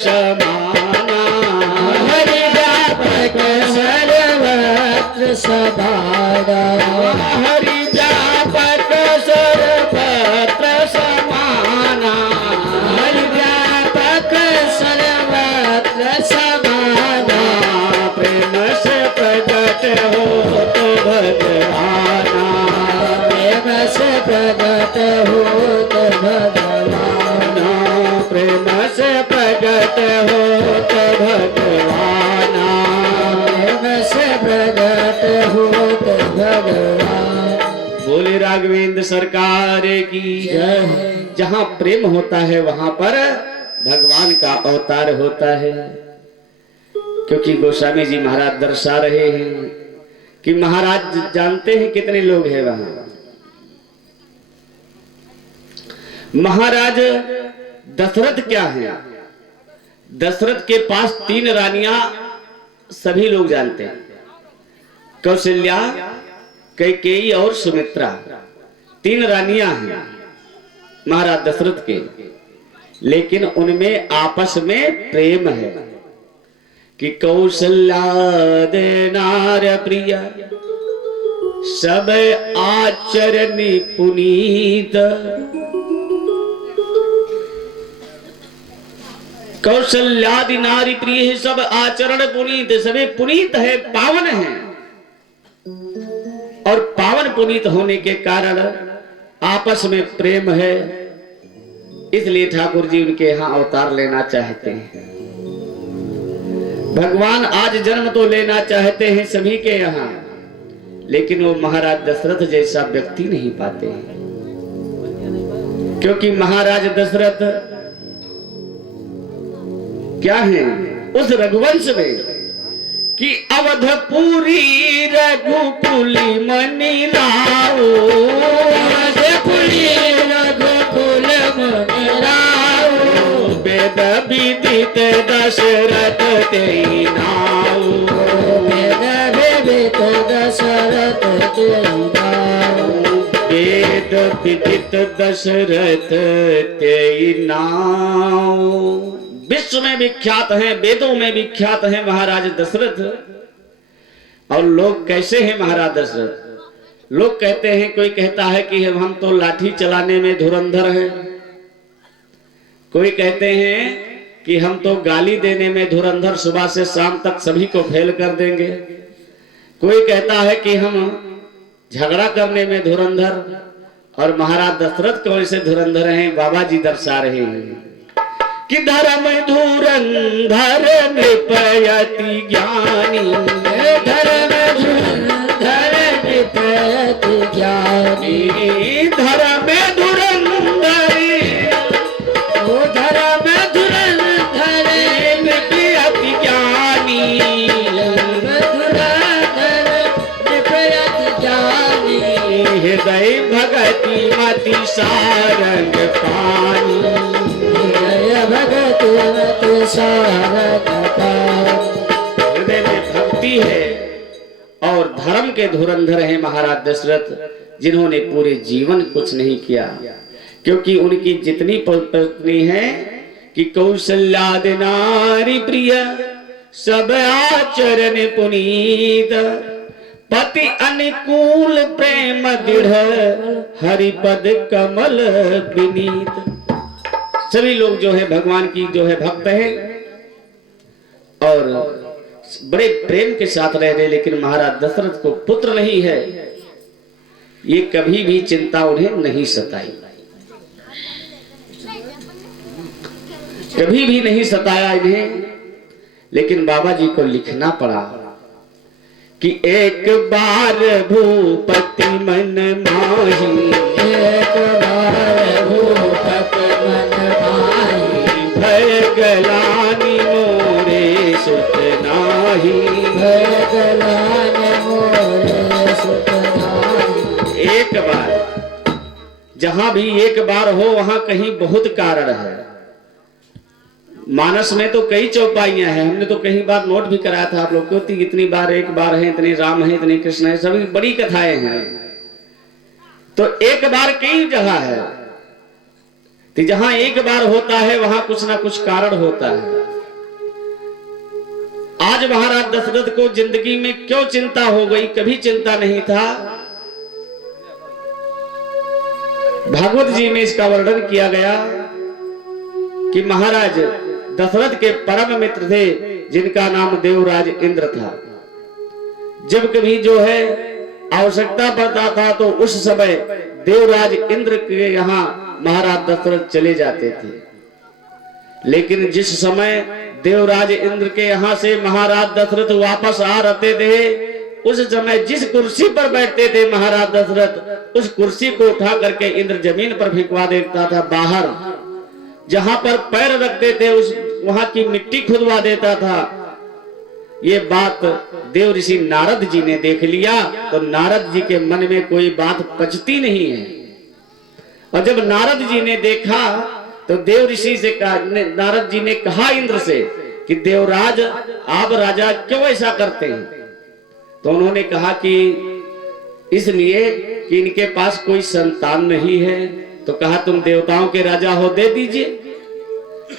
समाना हरि व्यापक सर्वत्र समाना हरि व्यापक सर्वत्र समाना हरि व्यापक सर्वत्र समाना प्रेम से प्रकट हो तो भगवाना प्रेम से प्रकट हो तो भगवाना प्रेम से प्रकट हो तो भगवाना प्रेम से प्रकट हो तो भगवान। बोले राघवेंद्र सरकार की जय। जहाँ प्रेम होता है वहां पर भगवान का अवतार होता है। क्योंकि गोस्वामी जी महाराज दर्शा रहे हैं कि महाराज जानते हैं कितने लोग हैं वहां। महाराज दशरथ क्या है? दशरथ के पास 3 रानियां सभी लोग जानते हैं, कौशल्या, कैकेयी और सुमित्रा। 3 रानियां हैं महाराज दशरथ के, लेकिन उनमें आपस में प्रेम है कि कौशल्या नार प्रिय सब आचरण पुनीत। कौशल्यादि नारी प्रिय है सब आचरण पुनीत, सभी पुनीत है, पावन है। और पावन पुनीत होने के कारण आपस में प्रेम है, इसलिए ठाकुर जी उनके यहाँ अवतार लेना चाहते हैं। भगवान आज जन्म तो लेना चाहते हैं सभी के यहाँ, लेकिन वो महाराज दशरथ जैसा व्यक्ति नहीं पाते हैं। क्योंकि महाराज दशरथ क्या है उस रघुवंश में कि अवधपुरी रघुकुली मनि लाओ, अवधपुरी रघुकुल मनि लाओ, वेद विदित दशरथ तेई नाओ, वेद विदित दशरथ तेई नाओ, वेद विदित दशरथ तेई नाओ। विश्व में विख्यात हैं, वेदों में विख्यात हैं महाराज दशरथ। और लोग कैसे हैं महाराज दशरथ? लोग कहते हैं, कोई कहता है कि हम तो लाठी चलाने में धुरंधर हैं, कोई कहते हैं कि हम तो गाली देने में धुरंधर, सुबह से शाम तक सभी को फेल कर देंगे। कोई कहता है कि हम झगड़ा करने में धुरंधर। और महाराज दशरथ कौन से धुरंधर हैं? बाबा जी दर्शा रहे हैं कि धर्म धुरंधर नृपयति ज्ञानी, धर्म धुरंधर नृपयति ज्ञानी, धर्म धुरंधर, ओ धर्म धुरंधर नृपयति ज्ञानी, धुरंधर नृपयति ज्ञानी, हृदय भगति मति सारंग पानी, हृदय में भक्ति है और धर्म के धुरंधर हैं महाराज दशरथ, जिन्होंने पूरे जीवन कुछ नहीं किया। क्योंकि उनकी जितनी पत्नी है कि कौशल्यादि नारी प्रिय सब आचरण पुनीत, पति अनुकूल प्रेम दृढ़ हरिपद कमल विनीत। सभी लोग जो है भगवान की जो है भक्त है और बड़े प्रेम के साथ रह रहे, लेकिन महाराज दशरथ को पुत्र नहीं है, ये कभी भी चिंता उन्हें नहीं सताई, कभी भी नहीं सताया इन्हें। लेकिन बाबा जी को लिखना पड़ा कि एक बार भूपति मन माही, एक बार भूपति मन माही, भय गलानी मोरे सुत नाही, भय गलानी मोरे सुत नाही। एक बार, जहां भी एक बार हो वहां कहीं बहुत कारण है। मानस में तो कई चौपाइयां हैं, हमने तो कई बार नोट भी कराया था आप लोग को, इतनी बार एक बार है, इतनी राम है, इतनी कृष्ण है, सभी बड़ी कथाएं हैं। तो एक बार कई जगह है, तो जहां एक बार होता है वहां कुछ ना कुछ कारण होता है। आज महाराज दशरथ को जिंदगी में क्यों चिंता हो गई, कभी चिंता नहीं था। भागवत जी में इसका वर्णन किया गया कि महाराज दशरथ के परम मित्र थे जिनका नाम देवराज इंद्र था। जब कभी जो है आवश्यकता पड़ता था तो उस समय देवराज इंद्र के यहाँ महाराज दशरथ चले जाते थे। लेकिन जिस समय देवराज इंद्र के यहाँ से महाराज दशरथ वापस आ रहते थे, उस समय जिस कुर्सी पर बैठते थे महाराज दशरथ, उस कुर्सी को उठा करके इंद्र जमीन पर फेंकवा देता था। बाहर जहां पर पैर रखते थे उस वहां की मिट्टी खुदवा देता था। ये बात देव ऋषि नारद जी ने देख लिया तो नारद जी के मन में कोई बात पचती नहीं है। और जब नारद जी ने देखा तो देव ऋषि से कहा, नारद जी ने कहा इंद्र से कि देवराज आप राजा क्यों ऐसा करते हैं? तो उन्होंने कहा कि इसलिए कि इनके पास कोई संतान नहीं है। तो कहा तुम देवताओं के राजा हो, दे दीजिए।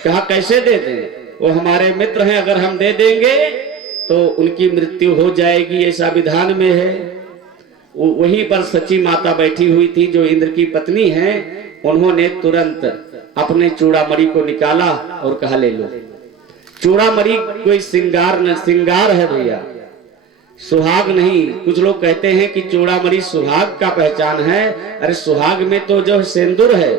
कहा कैसे दे दें, वो हमारे मित्र हैं, अगर हम दे देंगे तो उनकी मृत्यु हो जाएगी, ऐसा विधान में है। वहीं पर सची माता बैठी हुई थी जो इंद्र की पत्नी है। उन्होंने तुरंत अपने चूड़ामणि को निकाला और कहा ले लो। चूड़ामणि कोई श्रृंगार है भैया, सुहाग नहीं। कुछ लोग कहते हैं कि चूड़ामणि सुहाग का पहचान है। अरे सुहाग में तो जो सिंदूर है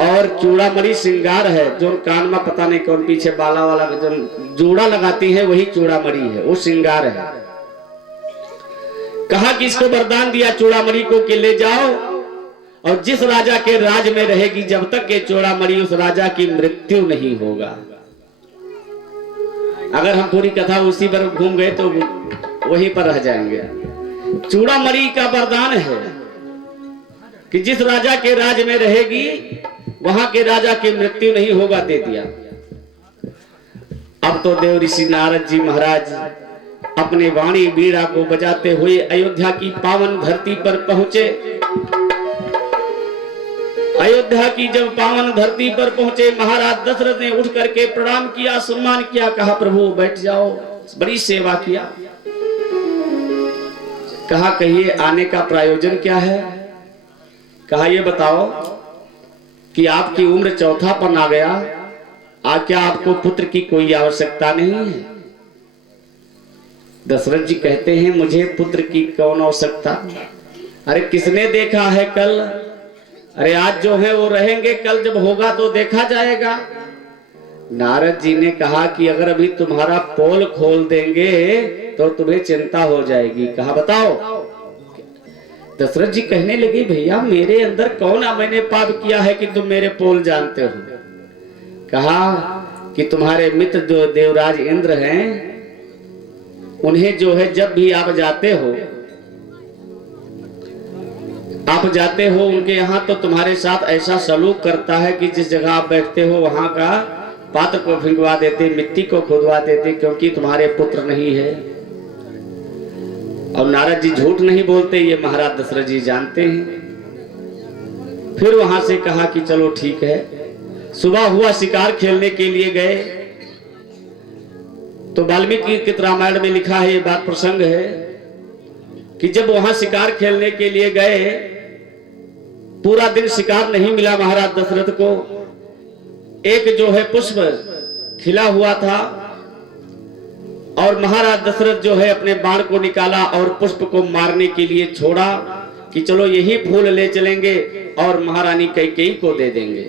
और चूड़ामणि श्रृंगार है, जो कान में पता नहीं कौन पीछे बाला वाला जो जोड़ा लगाती है वही चूड़ामणि है, वो श्रृंगार है। कहा कि इसको वरदान दिया चूड़ामणि को कि ले जाओ और जिस राजा के राज में रहेगी जब तक ये चूड़ामणि उस राजा की मृत्यु नहीं होगा। अगर हम पूरी कथा उसी पर घूम गए तो वहीं पर रह जाएंगे। चूड़ामणि का वरदान है कि जिस राजा के राज में रहेगी वहां के राजा की मृत्यु नहीं होगा, दे दिया। अब तो देव ऋषि नारद जी महाराज अपने वाणी बीड़ा को बजाते हुए अयोध्या की पावन धरती पर पहुंचे। अयोध्या की जब पावन धरती पर पहुंचे महाराज दशरथ ने उठ करके प्रणाम किया, सम्मान किया, कहा प्रभु बैठ जाओ, बड़ी सेवा किया। कहा कहिए आने का प्रयोजन क्या है? कहा ये बताओ कि आपकी उम्र चौथापन आ गया, क्या आपको पुत्र की कोई आवश्यकता नहीं है? दशरथ जी कहते हैं मुझे पुत्र की कौन आवश्यकता? अरे किसने देखा है कल? अरे आज जो है वो रहेंगे, कल जब होगा तो देखा जाएगा। नारद जी ने कहा कि अगर अभी तुम्हारा पोल खोल देंगे तो तुम्हें चिंता हो जाएगी। कहा बताओ। दशरथ जी कहने लगे भैया मेरे अंदर कौन मैंने पाप किया है कि तुम मेरे पोल जानते हो? कहा कि तुम्हारे मित्र जो देवराज इंद्र हैं उन्हें जो है जब भी आप जाते हो उनके यहाँ तो तुम्हारे साथ ऐसा सलूक करता है कि जिस जगह आप बैठते हो वहां का पात्र को भिंगवा देते, मिट्टी को खुदवा देते, क्योंकि तुम्हारे पुत्र नहीं है। और नारद जी झूठ नहीं बोलते, ये महाराज दशरथ जी जानते हैं। फिर वहां से कहा कि चलो ठीक है। सुबह हुआ, शिकार खेलने के लिए गए तो वाल्मीकि के रामायण में लिखा है, ये बात प्रसंग है कि जब वहां शिकार खेलने के लिए गए पूरा दिन शिकार नहीं मिला महाराज दशरथ को। एक जो है पुष्प खिला हुआ था और महाराज दशरथ जो है अपने बाण को निकाला और पुष्प को मारने के लिए छोड़ा कि चलो यही फूल ले चलेंगे और महारानी कैकेयी को दे देंगे।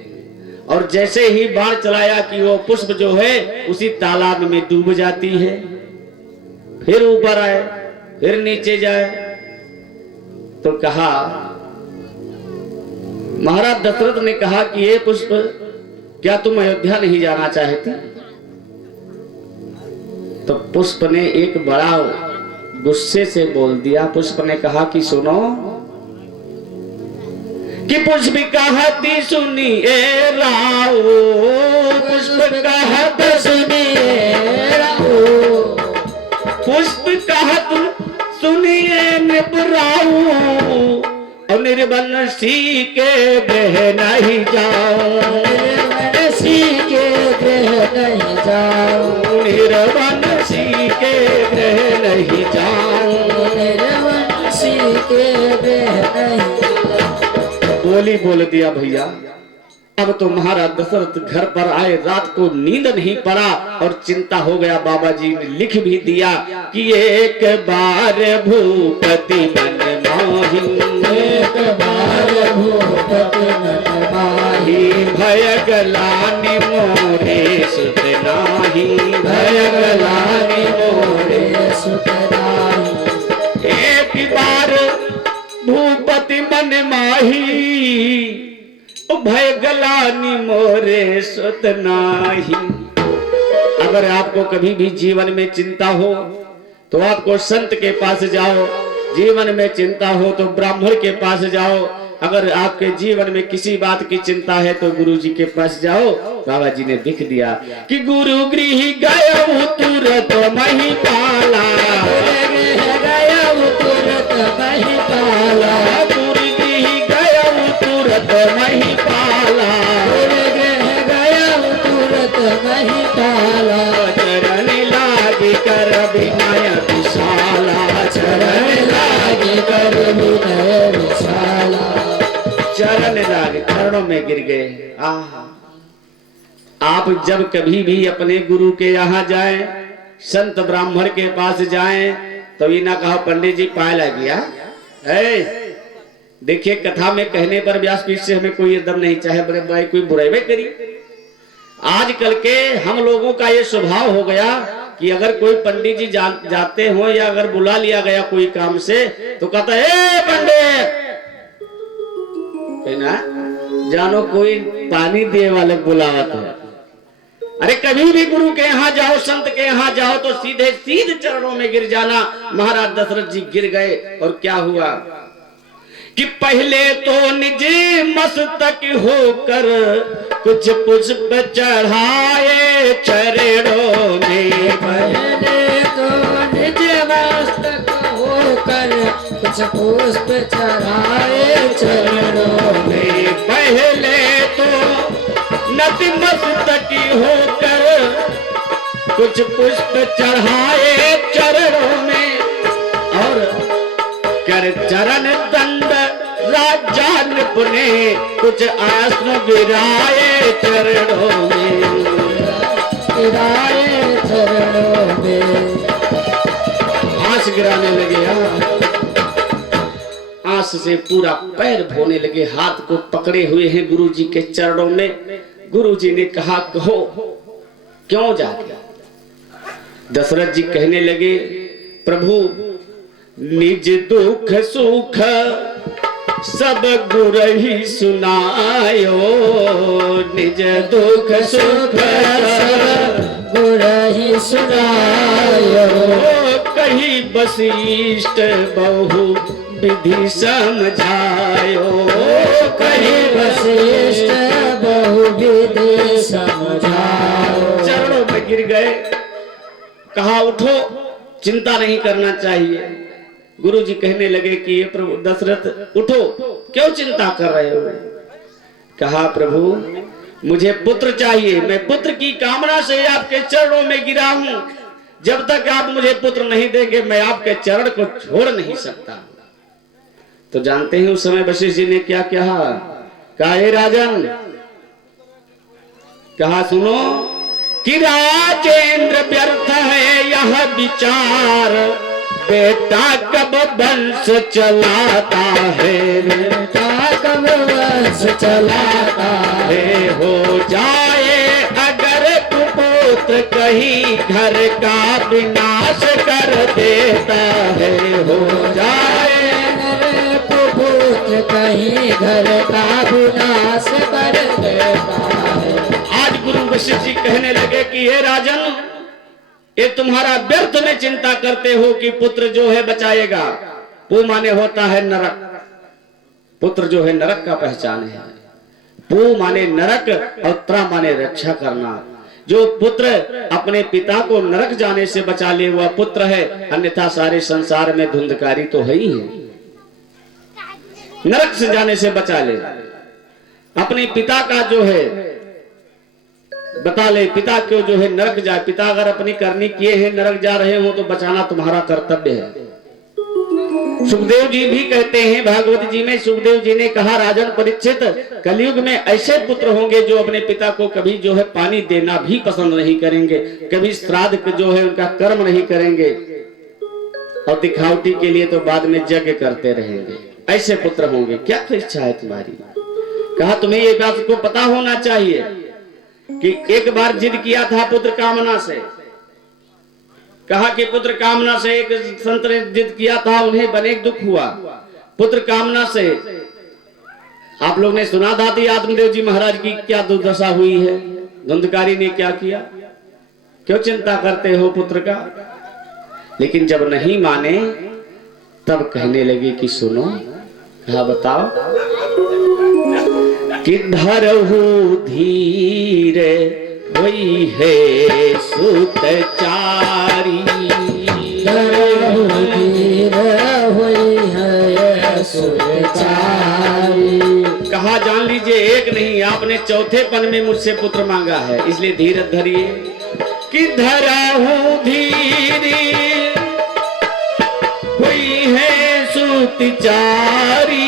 और जैसे ही बाण चलाया कि वो पुष्प जो है उसी तालाब में डूब जाती है। फिर ऊपर आए, फिर नीचे जाए तो कहा, महाराज दशरथ ने कहा कि ये पुष्प क्या तुम अयोध्या नहीं जाना चाहती? तो पुष्प ने एक बड़ा गुस्से से बोल दिया। पुष्प ने कहा कि सुनो कि पुष्प कहती सुनिए राओ, पुष्प कहती सुनिए राओ, पुष्प कहत सुनिए निबराओ और निर्बंसी के ग्रह नहीं जाओ, निर्बंसी के ग्रह नहीं जाओ, निर्बन बोली बोल दिया, भैया अब तो महाराज दशरथ घर पर आए, रात को नींद नहीं पड़ा और चिंता हो गया। बाबा जी ने लिख भी दिया कि एक बार भूपति मन माही, एक बार भूपति मन माही, भय गलानि मोरे सुत नाही, भय गलानि मोरे सुत नाही। एक बार भूपति मन माही, भय गलानि मोरे सुत नाही। अगर आपको कभी भी जीवन में चिंता हो तो आपको संत के पास जाओ, जीवन में चिंता हो तो ब्राह्मण के पास जाओ, अगर आपके जीवन में किसी बात की चिंता है तो गुरु जी के पास जाओ। बाबा जी ने लिख दिया कि गुरु गृह गया तुरत मही पाला, गया तुरत मही पाला, गुरु गृह गया तुरत मही पाला, गया तुरत मही पाला। चरण लागी कर विनय विशाला, चरण लागी कर विनय विशाला, चरण लागे, चरणों में गिर गए। आहा, आप जब कभी भी अपने गुरु के यहाँ जाएं, संत ब्राह्मण के पास जाएं, तो ये ना कहा पंडित जी पाए लग गया। देखिए कथा में कहने पर व्यासपीठ से हमें कोई एकदम नहीं चाहे बड़े भाई कोई बुराई भी करी। आजकल के हम लोगों का ये स्वभाव हो गया कि अगर कोई पंडित जी जाते हो या अगर बुला लिया गया कोई काम से तो कहता है पंडित ना जानो कोई पानी दिए वाले बुलावत है। अरे कभी भी गुरु के यहाँ जाओ, संत के यहाँ जाओ तो सीधे सीधे चरणों में गिर जाना। महाराज दशरथ जी गिर गए और क्या हुआ कि पहले तो निज मस्तक होकर कुछ पुष्प चढ़ाए चरणों में, पहले तो निज मस्तक होकर कुछ पुष्प चढ़ाए चरणों में, पहले तो नतमस्तक होकर कुछ पुष्प चढ़ाए चरणों में, और कर चरण दंड राजा निपुणे कुछ आसन गिराए चरणों में, गिराए चरणों में। आंस गिराने लगे, आंस से पूरा पैर धोने लगे, हाथ को पकड़े हुए हैं गुरु जी के चरणों में। गुरु जी ने कहा कहो क्यों जागे। दशरथ जी कहने लगे प्रभु निज दुख सुख सब गुरु ही सुनायो, निज दुख सुख सब गुरु ही सुनायो, कही वशिष्ठ बहु विधि समझायो, कही वशिष्ठ बहु विधि समझायो। चरणों में गिर गए, कहा उठो चिंता नहीं करना चाहिए। गुरु जी कहने लगे कि ये प्रभु दशरथ उठो क्यों चिंता कर रहे हो। कहा प्रभु मुझे पुत्र चाहिए, मैं पुत्र की कामना से आपके चरणों में गिरा हूं, जब तक आप मुझे पुत्र नहीं देंगे मैं आपके चरण को छोड़ नहीं सकता। तो जानते हैं उस समय वशिष्ठ जी ने क्या कहा हे राजन, कहा सुनो कि राजेंद्र व्यर्थ है यह विचार, बेटा कब वंश चलाता है, बेटा कब वंश चलाता है, हो जाए अगर कुपुत्र कहीं घर का विनाश कर देता है, हो जाए अगर कुपुत्र कहीं घर का विनाश कर देता है। आज गुरु वशिष्ठ जी कहने लगे कि हे राजन ये तुम्हारा व्यर्थ में चिंता करते हो कि पुत्र जो है बचाएगा। पू माने होता है नरक, पुत्र जो है नरक का पहचान है। पू माने नरक और त्रा माने रक्षा करना। जो पुत्र अपने पिता को नरक जाने से बचा ले वह पुत्र है, अन्यथा सारे संसार में धुंधकारी तो है ही है। नरक से जाने से बचा ले, अपने पिता का जो है बता ले, पिता क्यों जो है नरक जाए। पिता अगर अपनी करनी किए हैं नरक जा रहे हो तो बचाना तुम्हारा कर्तव्य है। सुखदेव जी भी कहते हैं भागवत जी में, सुखदेव जी ने कहा राजन परीक्षित, कलयुग में ऐसे पुत्र होंगे जो अपने पिता को कभी जो है पानी देना भी पसंद नहीं करेंगे, कभी श्राद्ध जो है उनका कर्म नहीं करेंगे, और दिखावटी के लिए तो बाद में यज्ञ करते रहेंगे। ऐसे पुत्र होंगे। क्या इच्छा है तुम्हारी? कहा तुम्हें ये बात को पता होना चाहिए कि एक बार जिद किया था पुत्र कामना से। कहा कि पुत्र कामना से एक संत ने जिद किया था, उन्हें बने दुख हुआ पुत्र कामना से। आप लोग ने सुना था आत्मदेव जी महाराज की क्या दुर्दशा हुई है, धुंधकारी ने क्या किया। क्यों चिंता करते हो पुत्र का? लेकिन जब नहीं माने तब कहने लगे कि सुनो। कहा बताओ कि धरहु धीरे होई है सुतचारी, धरहु धीरे होई है सुतचारी। कहा जान लीजिए एक नहीं, आपने चौथे पन में मुझसे पुत्र मांगा है, इसलिए धीरज धरिए। कि धरहु धीरे होई है सुतचारी,